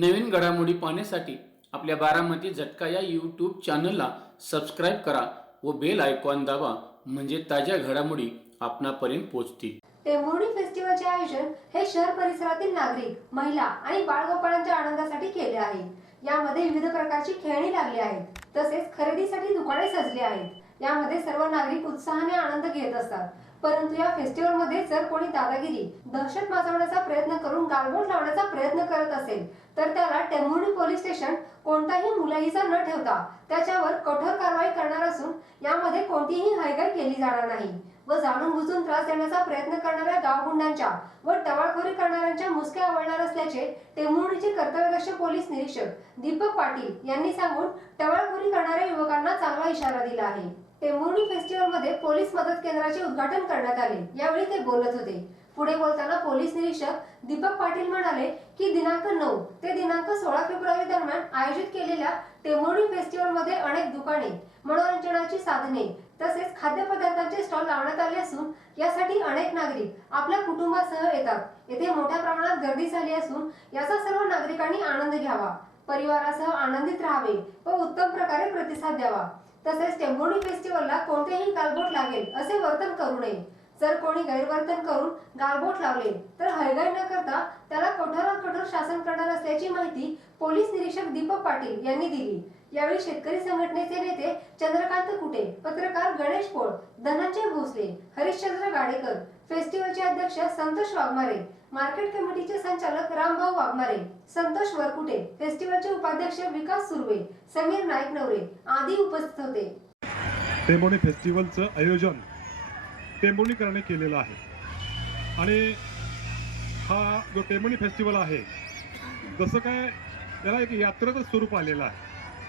नवीन घडामोडी पाहण्यासाठी आपल्या बारामती झटका या यूट्यूब चॅनलला सबस्क्राईब करा व बेल आयकॉन दाबा म्हणजे ताज्या घडामोडी आपणापर्यंत पोहोचतील. टेंभुर्णी फेस्टिवलचे आयोजन हे शहर परिसरातील नागरिक महिला आणि बाळगोपाळांच्या आनंदासाठी केले आहे. यामध्ये विविध प्रकारची खेळणी लागली आहेत तसेच खरेदीसाठी दुकाने सजली आहेत. यामध्ये सर्व नागरिक उत्साहाने आनंद घेत असतात. परंतु या फेस्टिवलमध्ये जर कोणी दादागिरी दहशत माजवण्याचा प्रयत्न करून गालबोट लावण्याचा प्रयत्न करत असेल तर त्याला टेंभुर्णी पोलीस स्टेशन कोणताही मुलाहीचा न ठेवता त्याच्यावर कठोर कारवाई करणार असून यामध्ये कोणतीही हयगय केली जाणार नाही व जाणून बुजून त्रास देण्याचा प्रयत्न करणाऱ्या गावगुंडांच्या व टवाळखोरी करणाऱ्यांच्या मुसक्या आवडणार असल्याचे टेंभुर्णीचे कर्तव्यदक्ष पोलीस निरीक्षक दीपक पाटील यांनी सांगून टवाळखोरी करणाऱ्या युवकांना चांगला इशारा दिला आहे. टेंभुर्णी फेस्टिवलमध्ये पोलीस मदत केंद्राचे उद्घाटन करण्यात आले. यावेळी ते बोलत होते. पुढे बोलताना पोलीस निरीक्षक दीपक पाटील म्हणाले की दिनांक नऊ ते दिनांक सोळा फेब्रुवारी दरम्यान आयोजित केलेल्या टेमोडी फेस्टिवलमध्ये अनेक दुकाने मनोरंजनाची साधने तसेच खाद्यपदार्थांचे स्टॉल लावण्यात आले असून यासाठी अनेक नागरिक आपल्या कुटुंबासह येतात. येथे मोठ्या प्रमाणात गर्दी झाली असून याचा सर्व नागरिकांनी आनंद घ्यावा. परिवारासह आनंदित राहावे व उत्तम प्रकारे प्रतिसाद द्यावा. तसेच टेंभुर्णी फेस्टिवलला कोणतेही कालबोट लागेल असे वर्तन करू नये. जर कोणी गैरवर्तन करून गालबोट लावले तर हयगय न करता त्याला कठोरात कठोर शासन करणार असल्याची माहिती पोलीस निरीक्षक दीपक पाटील यांनी दिली. यावेळी शेतकरी संघटनेचे नेते चंद्रकांत कुटे पत्रकार गणेश पोळ धनंजय भोसले हरिश्चंद्र गाडेकर फेस्टिवलचे अध्यक्ष संतोष वाघमारे मार्केट कमिटीचे संचालक रामभाऊ वाघमारे संतोष वरकुटे फेस्टिवलचे उपाध्यक्ष विकास सुर्वे समीर नाईक नवरे आदी उपस्थित होते. फेस्टिवलचं आयोजन टेंबोनीकरांनी केलेलं आहे. आणि हा जो टेंबोनी फेस्टिवल आहे जसं काय त्याला एक यात्रेचं स्वरूप आलेलं आहे.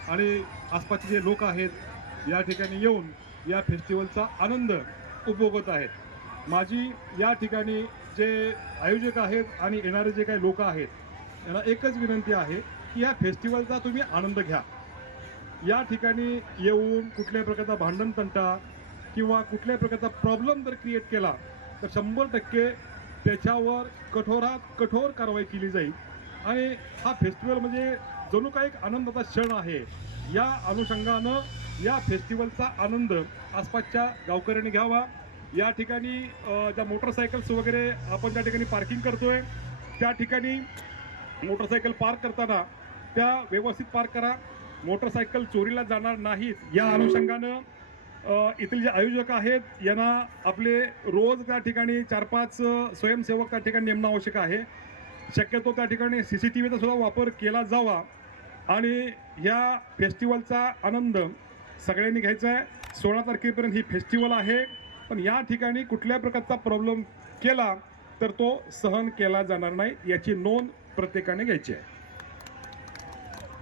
आणि आसपासचे जे लोक आहेत या ठिकाणी येऊन या फेस्टिवलचा आनंद उपभोगत आहेत. माझी या ठिकाणी जे आयोजक आहेत आणि येणारे जे काही लोक आहेत यांना एकच विनंती आहे की या फेस्टिवलचा तुम्ही आनंद घ्या. या ठिकाणी येऊन कुठल्याही प्रकारचा भांडण तंटा किंवा कुठल्याही प्रकारचा प्रॉब्लेम जर क्रिएट केला तर शंभर टक्के त्याच्यावर कठोरात कठोर कारवाई केली जाईल. आणि हा फेस्टिवल म्हणजे जणू काही एक आनंदाचा क्षण आहे. या अनुषंगानं या फेस्टिवलचा आनंद आसपासच्या गावकऱ्यांनी घ्यावा. या ठिकाणी ज्या मोटरसायकल्स वगैरे आपण ज्या ठिकाणी पार्किंग करतोय त्या ठिकाणी मोटरसायकल पार्क करताना त्या व्यवस्थित पार्क करा. मोटरसायकल चोरीला जाणार नाहीत. या अनुषंगानं येथील इथले जे आयोजक आहेत यांना आपले रोज त्या ठिकाणी चार पाच स्वयंसेवक त्या ठिकाणी नेमणं आवश्यक आहे. शक्यतो त्या ठिकाणी सी सी टी व्हीचा सुद्धा वापर केला जावा. आणि ह्या फेस्टिवलचा आनंद सगळ्यांनी घ्यायचा आहे. सोळा तारखेपर्यंत ही फेस्टिवल आहे. पण या ठिकाणी कुठल्या प्रकारचा प्रॉब्लेम केला तर तो सहन केला जाणार नाही याची नोंद प्रत्येकाने घ्यायची आहे.